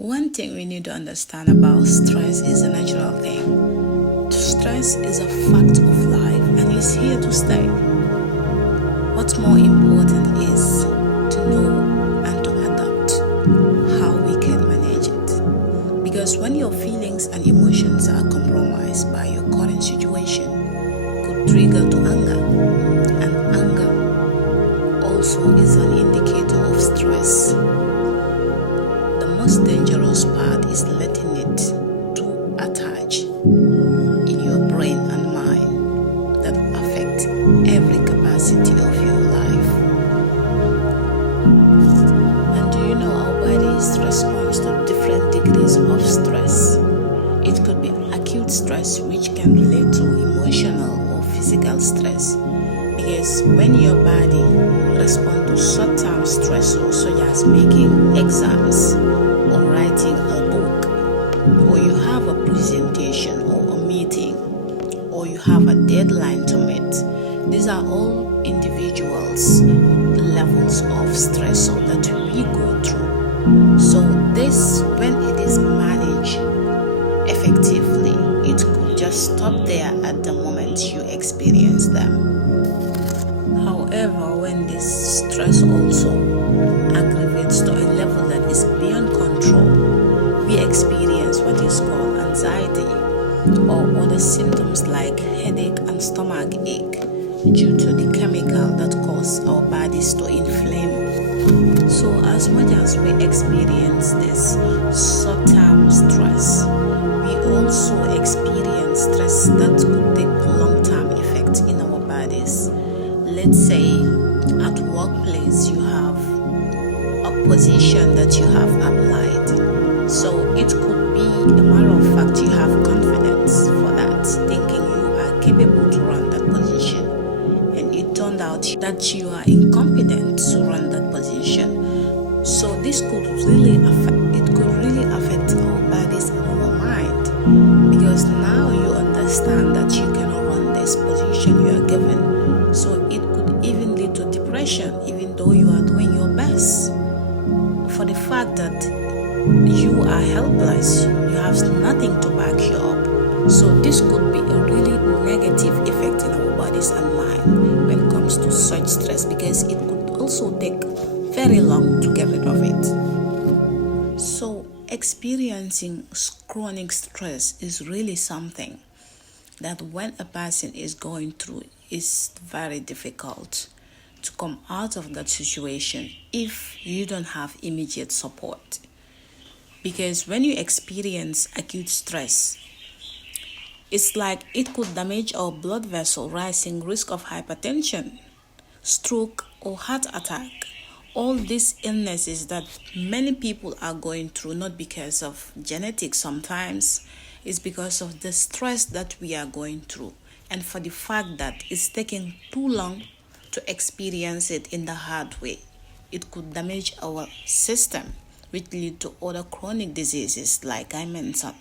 One thing we need to understand about stress is a natural thing. Stress is a fact of life and is here to stay. What's more important is to know and to adapt how we can manage it. Because when your feelings and emotions are compromised by your current situation, could trigger to anger. And anger also is an indicator of stress. The most dangerous part is letting it to attach in your brain and mind that affect every capacity of your life. And do you know our body responds to different degrees of stress? It could be acute stress, which can relate to emotional or physical stress. Because when your body responds to short-term stressors such as making exams or writing a book, or you have a presentation or a meeting, or you have a deadline to meet, these are all individuals' levels of stressor that we go through. So this, when it is managed effectively, it could just stop there at the moment you experience them. However, when this stress also aggravates to a level that is beyond control, we experience what is called anxiety or other symptoms like headache and stomach ache due to the chemical that cause our bodies to inflame. So as much as we experience this short-term stress, we also experience stress that could take long-term effect in our bodies. Let's say at workplace you have a position that you have applied. So it could be a matter of fact you have confidence for that, thinking you are capable to run that position. And it turned out that you are incompetent to run that position. So this could really affect our bodies and our mind. Because now you understand that you cannot run this position you are given. So it could even lead to depression, even though you are doing your best. For the fact that you are helpless, you have nothing to back you up. So this could be a really negative effect in our bodies and mind when it comes to such stress, because it could also take very long to get rid of it. So experiencing chronic stress is really something that when a person is going through, is very difficult to come out of that situation if you don't have immediate support. Because when you experience acute stress, it's like it could damage our blood vessel, rising risk of hypertension, stroke, or heart attack. All these illnesses that many people are going through, not because of genetics sometimes, is because of the stress that we are going through. And for the fact that it's taking too long to experience it in the hard way, it could damage our system, which lead to other chronic diseases like I mentioned.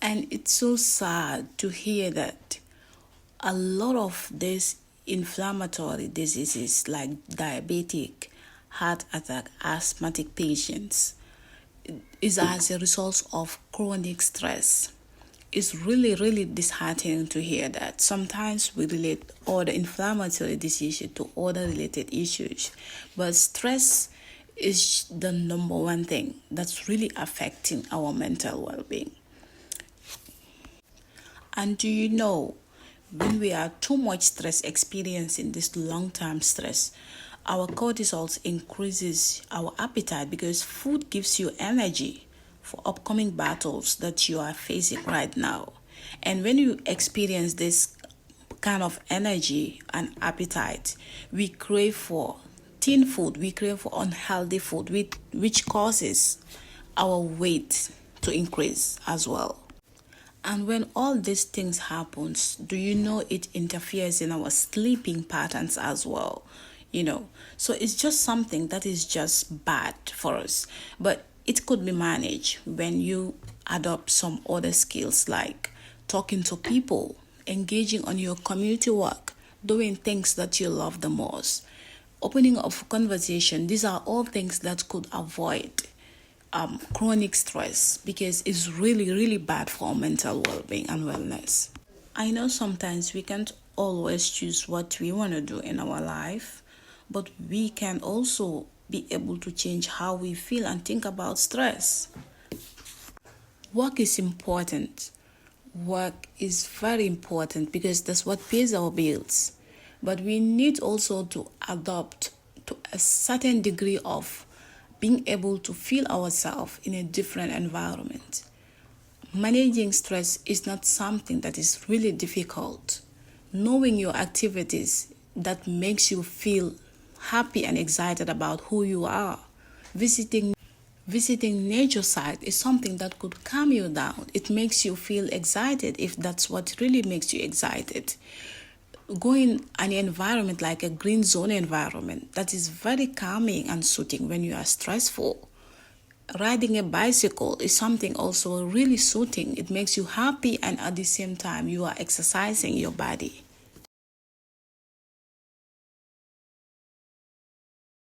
And it's so sad to hear that a lot of these inflammatory diseases like diabetic, heart attack, asthmatic patients is as a result of chronic stress. It's really, really disheartening to hear that. Sometimes we relate all the inflammatory diseases to other related issues, but stress is the number one thing that's really affecting our mental well-being. And do you know, when we are too much stress, experiencing this long-term stress, our cortisol increases our appetite, because food gives you energy for upcoming battles that you are facing right now. And when you experience this kind of energy and appetite, we crave for thin food, we crave for unhealthy food, which causes our weight to increase as well. And when all these things happens, do you know it interferes in our sleeping patterns as well? So it's just something that is just bad for us. But it could be managed when you adopt some other skills like talking to people, engaging on your community work, doing things that you love the most, opening up conversation. These are all things that could avoid chronic stress, because it's really, really bad for our mental well-being and wellness. I know sometimes we can't always choose what we want to do in our life, but we can also be able to change how we feel and think about stress. Work is important. Work is very important because that's what pays our bills. But we need also to adopt to a certain degree of being able to feel ourselves in a different environment. Managing stress is not something that is really difficult. Knowing your activities that makes you feel happy and excited about who you are. Visiting nature site is something that could calm you down. It makes you feel excited if that's what really makes you excited. Going an environment like a green zone environment, that is very calming and soothing when you are stressful. Riding a bicycle is something also really soothing. It makes you happy, and at the same time you are exercising your body.